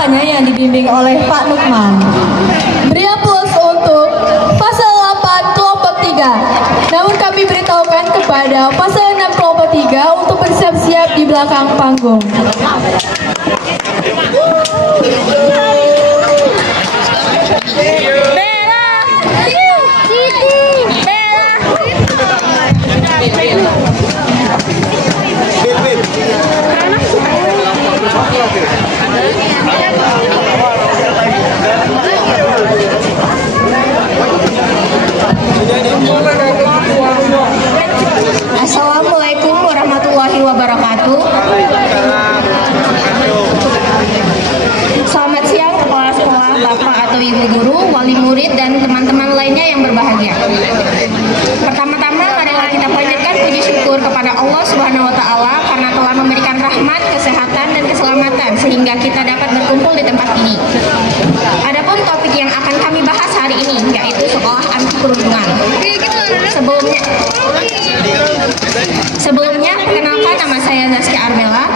kampanye yang dibimbing oleh Pak Nukman. Beri aplaus untuk pasal 8 kelompok 3. Namun kami beritahukan kepada pasal 6 kelompok 3 untuk bersiap-siap di belakang panggung. Assalamualaikum warahmatullahi wabarakatuh. Selamat siang kepala sekolah, bapak atau ibu guru, wali murid, dan teman-teman lainnya yang berbahagia. Pertama-tama marilah kita panjatkan puji syukur kepada Allah Subhanahu wa Ta'ala karena telah memberikan rahmat, kesehatan, dan keselamatan sehingga kita dapat berkumpul di tempat ini. Adapun topik yang akan kami bahas hari ini yaitu sekolah anti perundungan. Sebelumnya, kenalkan nama saya Zaskia Arbela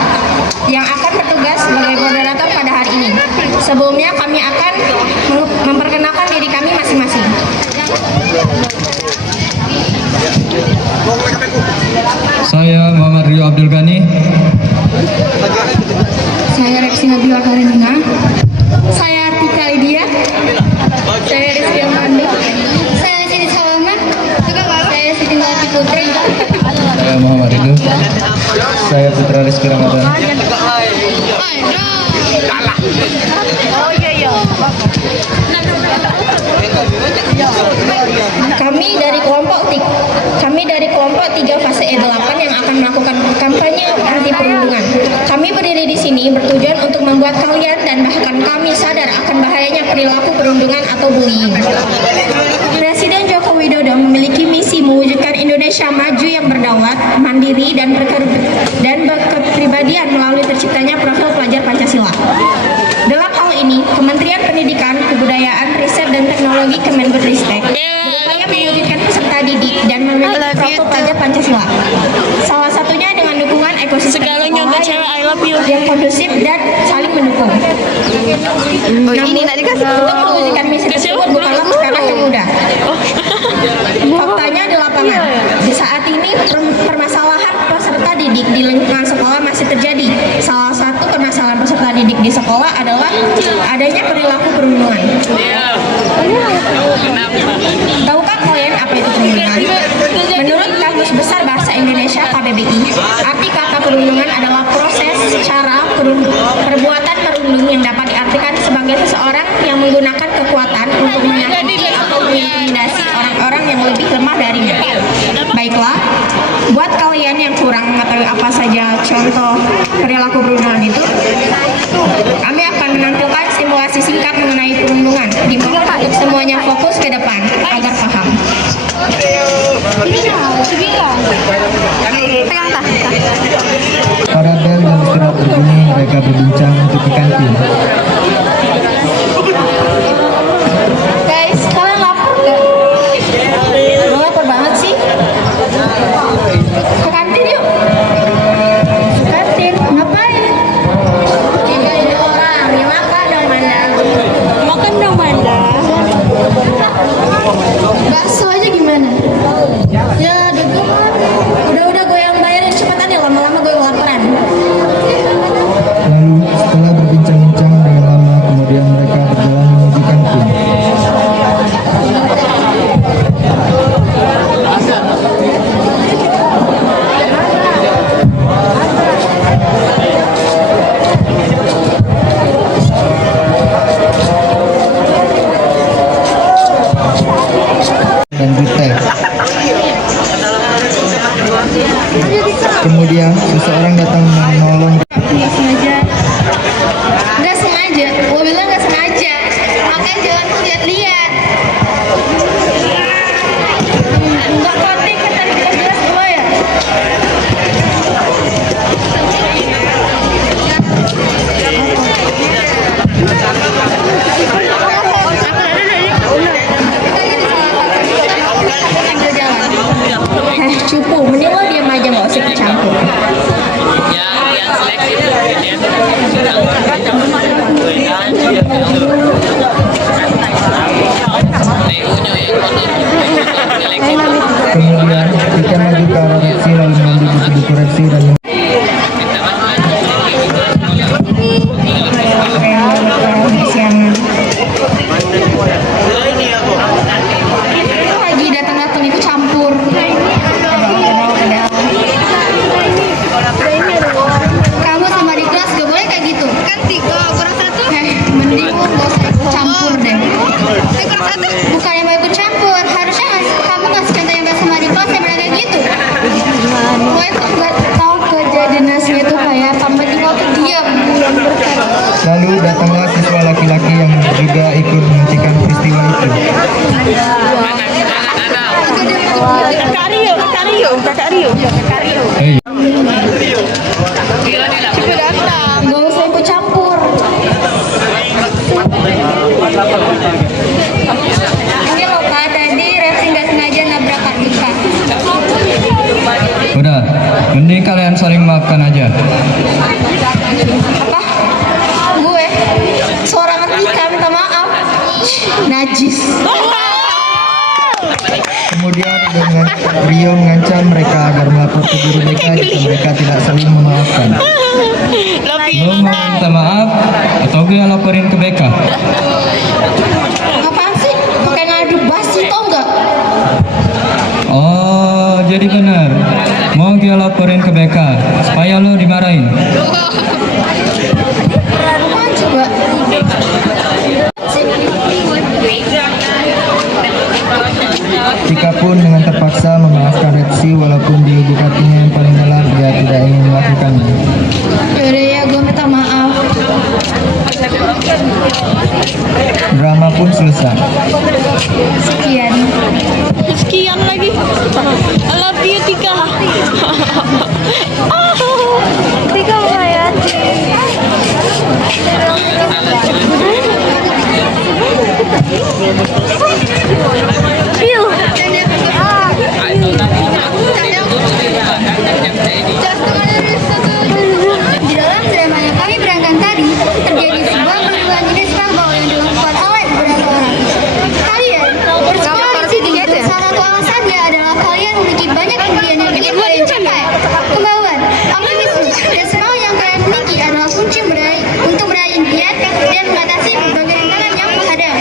yang akan bertugas sebagai moderator pada hari ini. Sebelumnya kami akan memperkenalkan diri kami masing-masing. Saya Muhammad Rio Abdul Ghani. Saya Reksi Nabila Karenina. Saya Artika Lydia. Saya Rizky Amanda. Saya Siti Salama. Saya Siti Melati Putri. Saya Muhammad Ridho. Saya Putra Rizky Ramadan. Kami dari kelompok 3 fase E8 yang akan melakukan kampanye anti perundungan. Kami berdiri di sini bertujuan untuk membuat kalian dan bahkan kami sadar akan bahayanya perilaku perundungan atau bullying. Presiden Joko Widodo memiliki misi mewujudkan Indonesia maju yang berdaulat, mandiri, dan berkepribadian melalui terciptanya profil pelajar Pancasila. Dalam hal ini, Kementerian Pendidikan, Kebudayaan, Riset, dan Teknologi Kemendikbudristek berupaya mewujudkan peserta didik dan memiliki profil pelajar Pancasila. Salah satunya dengan dukungan ekosistem sekolah yang kondusif dan saling mendukung. Untuk mewujudkan misi tersebut bukanlah perkara yang mudah. Faktanya di lapangan, di saat ini permasalahan peserta didik di lingkungan sekolah masih terjadi. Salah satu permasalahan peserta didik di sekolah adalah adanya perilaku perundungan. Tahukah kalian apa itu perundungan? Menurut Kamus Besar Bahasa Indonesia KBBI, arti kata perundungan adalah proses, cara, perbuatan merundung yang dapat diartikan sebagai seseorang yang menggunakan kekuatan untuk menyakiti atau mengintimidasi orang-orang yang lebih lemah darinya. Baiklah, buat kalian yang kurang mengetahui apa saja contoh perilaku perundungan itu, kami akan menampilkan simulasi singkat mengenai perundungan, di mana semuanya fokus ke depan agar paham. Para bel dan istirahat berbunyi, mereka berbincang untuk di kantin. Guys, kalian lapar gak? Lapar banget sih. Ke kantin yuk. Kantin, ngapain? Jagain orang, ya makan dong Manda. Makan dong Manda. Bakso aja gimana? Ya, duduk. Udah gue yang bayarin cepetan ya, lama-lama gue kelaparan. Lalu setelah berbincang-bincang Kemudian kita maju ke arah reaksi lalu mengambil buku-buku reaksi dan Lagi datang-datang itu campur. Kamu sama di kelas gak boleh kayak gitu. Kan 3 kurang 1. Mending lu gak usah ikut campur deh. Bukannya mau ikut campur, harusnya kamu ngasih contoh yang gak sama di kelas yang pernah kayak gitu. Gue tuh gak tau kerja dinasnya itu kayak apa, mending lo tuh diam. lalu datanglah siswa laki-laki yang juga ikut menghentikan peristiwa itu. Hei, Gak usah ikut campur. Ini loh Kak, tadi Refsi gak sengaja nabrak Kartika. udah, mending kalian saling maafkan aja. Apa? Gue? Seorang Kartika minta maaf. Najis. Kemudian dengan Rio mengancam mereka agar melapor ke guru mereka jika mereka tidak saling memaafkan. Lo mau minta maaf atau gue laporin ke BK? Apaan sih? Pakai ngadu basi tau nggak? Oh, jadi benar. Mau gue laporin ke BK supaya lo dimarahin. Apaan coba? Jika pun dengan terpaksa memaafkan Repsi walaupun di lubuk hatinya yang paling dalam dia tidak ingin melakukannya. Yaudah ya, gue minta maaf. Drama pun selesai. Sekian. Sekian lagi. I love you Tika. Tika Hayati. Di dalam drama yang kami berangkat tadi, terjadi sebuah perbuatan jenis verbal yang dilakukan oleh beberapa orang. Kalian bersekolah di sini untuk salah satu alasannya adalah kalian memiliki banyak impian yang ingin kalian capai. Kemauan, optimisme, dan semua yang kalian miliki adalah kunci untuk meraih impian dan mengatasi berbagai rintangan yang menghadang.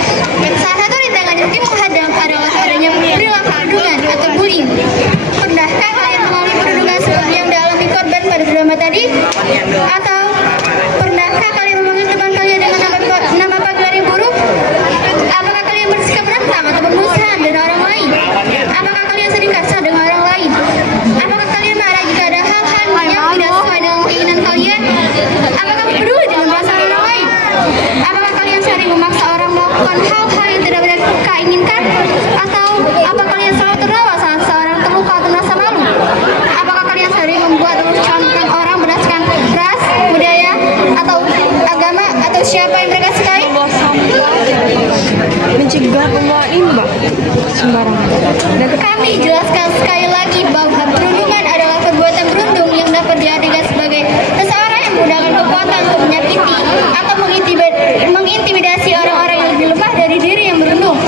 Salah satu rintangan yang menghadang adalah adanya perilaku perundungan atau bullying. Pernahkah kalian mengalami perundungan seperti yang dialami korban pada drama tadi? Atau pernahkah kalian memanggil teman kalian dengan nama panggilan yang buruk? Apakah kalian bersikap berantem atau bermusuhan dengan orang lain? Apakah kalian sering kasar dengan orang lain? Apakah kalian marah jika ada hal-hal yang tidak sesuai dengan keinginan kalian? Apakah peduli dengan perasaan orang lain? Apakah kalian sering memaksa orang melakukan hal-hal yang tidak mereka inginkan? Atau apakah kalian selalu tertawa saat seorang terluka atau merasa malu? Apakah kalian sering membuat mencontohkan orang berdasarkan ras, budaya, atau agama, atau siapa yang mereka sukai? Mencegah pembuat limbah sembarangan. Dan kami jelaskan sekali lagi bahwa perundungan adalah perbuatan berundung yang dapat diartikan sebagai seseorang yang menggunakan kekuatan untuk menyakiti atau mengintimidasi orang-orang yang lebih lemah dari diri yang berundung.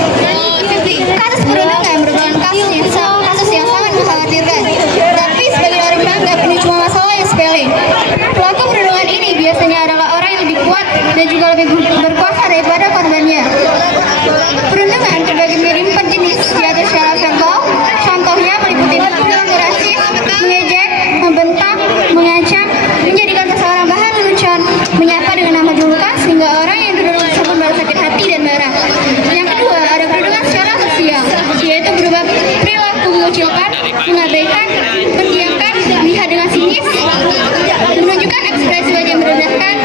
Kasus perundungan merupakan kasus yang sangat mengkhawatirkan. Tapi sebagian orang menganggap ini cuma masalah yang sepele. Pelaku perundungan ini biasanya adalah orang yang lebih kuat dan juga lebih berkuasa daripada korbannya. Perundungan terbagi menjadi 4 jenis, yaitu secara verbal. Contohnya meliputi perilaku rasis, mengejek, membentak, mengancam, menjadikan seseorang bahan lelucon, menyapa dengan nama julukan sehingga orang yang duduk tersebut merasa sakit hati dan marah. Yang kedua, ada perundungan secara sosial, yaitu berupa perilaku mengucilkan, mengabaikan, mendiamkan, melihat dengan sinis, menunjukkan ekspresi wajah merendahkan,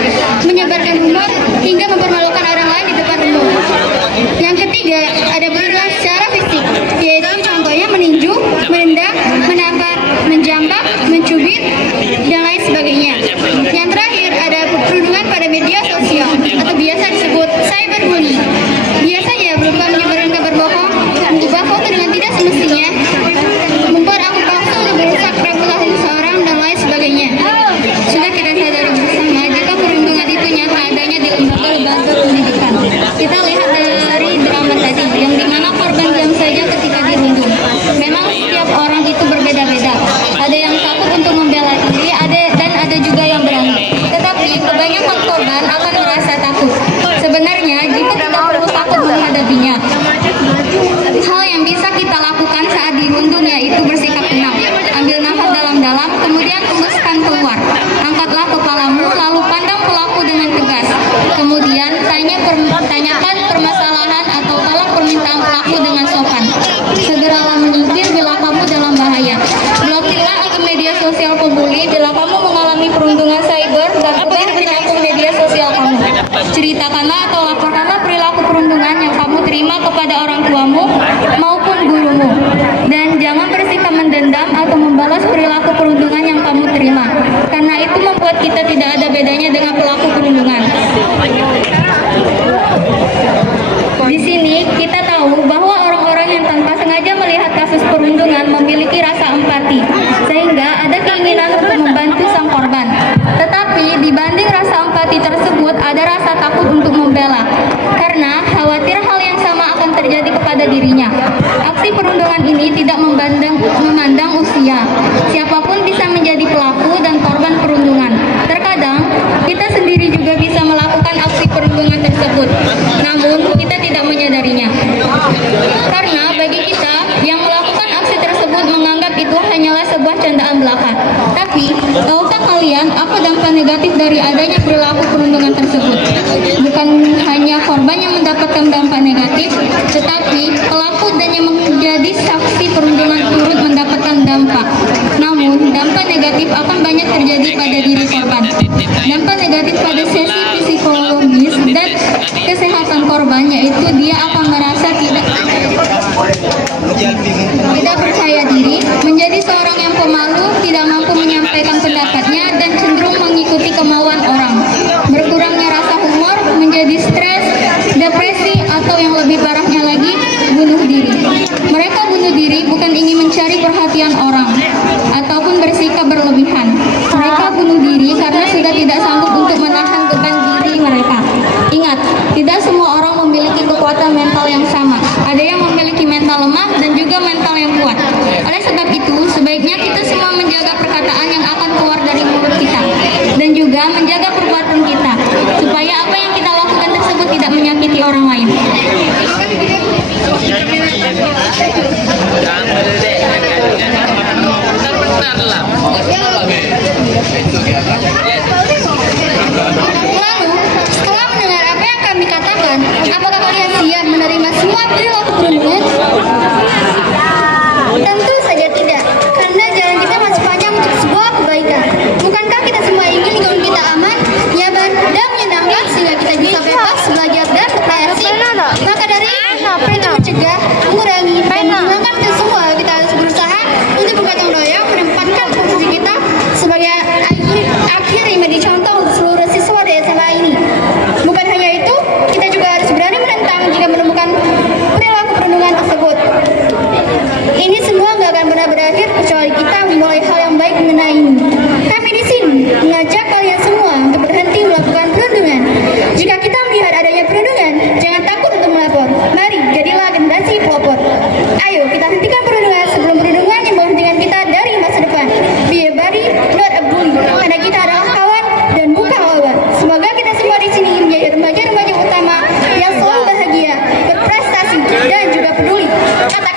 menyebarkan humor, hingga mempermalukan orang lain di depan umum. Yang ketiga, ada perundungan secara fisik, yaitu contohnya meninju, menendang, menampar, menjambak, mencubit, dan lain sebagainya. Yang terakhir, ada perundungan pada media sosial, atau biasa disebut cyberbullying. Biasanya Kita lihat dari drama tadi, yang dimana korban diam saja ketika dirundung. Memang setiap orang itu berbeda-beda. Ada yang takut untuk membela diri, dan ada juga yang berani. Tetapi kebanyakan korban akan merasa takut. Sebenarnya kita tidak perlu takut menghadapinya. Hal yang bisa kita lakukan saat dirundung yaitu bersikap tenang. Ambil nafas dalam-dalam, kemudian hembuskan keluar. Angkatlah kepalamu, lalu pandang pelaku dengan tegas. Kemudian tanyakan permasalahan atau tolak permintaan pelaku dengan sopan. Segeralah menyingkir bila kamu dalam bahaya. Blokirlah akun media sosial pembuli bila kamu mengalami perundungan cyber dan tebar di akun media sosial kamu. Ceritakanlah atau laporkanlah perilaku perundungan yang kamu terima kepada orang tuamu maupun gurumu. Dan jangan bersikap mendendam atau membalas perilaku perundungan yang kamu terima, karena itu membuat kita tidak ada bedanya dengan pelaku perundungan. Di sini kita tahu bahwa orang-orang yang tanpa sengaja melihat kasus perundungan memiliki rasa empati, sehingga ada keinginan untuk membantu sang korban. Tetapi dibanding rasa empati tersebut, ada rasa takut untuk membela, karena khawatir hal yang sama akan terjadi kepada dirinya. Aksi perundungan ini tidak memandang usia. Siapapun bisa menjadi pelaku dan korban perundungan. Terkadang kita sendiri juga bisa melakukan aksi perundungan tersebut, namun kita tidak menyadarinya. Karena bagi kita yang melakukan aksi tersebut menganggap itu hanyalah sebuah candaan belaka. Tapi, tahukah kalian apa dampak negatif dari adanya perilaku perundungan tersebut? Bukan hanya korban yang mendapatkan dampak negatif, tetapi pelaku dan yang menjadi saksi perundungan turut mendapatkan dampak. Namun, dampak negatif akan banyak terjadi pada diri korban. Dampak negatif pada sesi psikologis dan kesehatan korban, yaitu dia akan merasa tidak percaya diri, menjadi seorang yang pemalu, tidak mampu menyampaikan pendapatnya, dan cenderung mengikuti kemauan orang. Berkurangnya rasa humor, menjadi stres, depresi, atau yang lebih parahnya lagi, bunuh diri. Mereka bunuh diri bukan ingin mencari perhatian orang ataupun bersikap berlebihan. Mereka bunuh diri karena sudah tidak sanggup untuk menahan beban diri mereka. Ingat, tidak semua orang memiliki kekuatan mental yang sama. Ada yang memiliki mental lemah dan juga mental yang kuat. Oleh sebab itu, sebaiknya kita semua menjaga perkataan yang akan keluar dari mulut kita, dan juga menjaga perbuatan kita, supaya apa yang kita lakukan tersebut tidak menyakiti orang lain. Lalu, setelah mendengar apa yang kami katakan, apakah kalian siap menerima semua perilaku perundungan? Tentu saja tidak, karena jalan kita masih panjang untuk sebuah kebaikan. Bukankah kita semua ingin lingkungan kita aman, nyaman, dan menyenangkan sehingga kita bisa bebas belajar dan berkreasi? Maka dari itu, untuk mencegah, mengurangi, dan menghilangkan itu semua, kita harus berusaha untuk bergotong royong menempatkan posisi kita sebagai akhir yang menjadi contoh untuk seluruh siswa di SMA ini. Bukan hanya itu, kita juga harus berani menentang jika menemukan perilaku perundungan tersebut. Ini semua nggak akan pernah berakhir kecuali kita memulai hal yang baik mengenai ini. Kami di sini mengajak kalian semua untuk berhenti melakukan perundungan. Jika kita melihat adanya perundungan, jangan takut untuk melapor. Mari, jadilah generasi pelopor. Ayo, kita hentikan perundungan sebelum perundungan yang menghentikan kita dari masa depan. Be a buddy, not a bully. Karena kita adalah kawan dan bukan lawan. Semoga kita semua di sini menjadi remaja-remaja utama yang selalu bahagia, berprestasi, dan juga peduli. Kata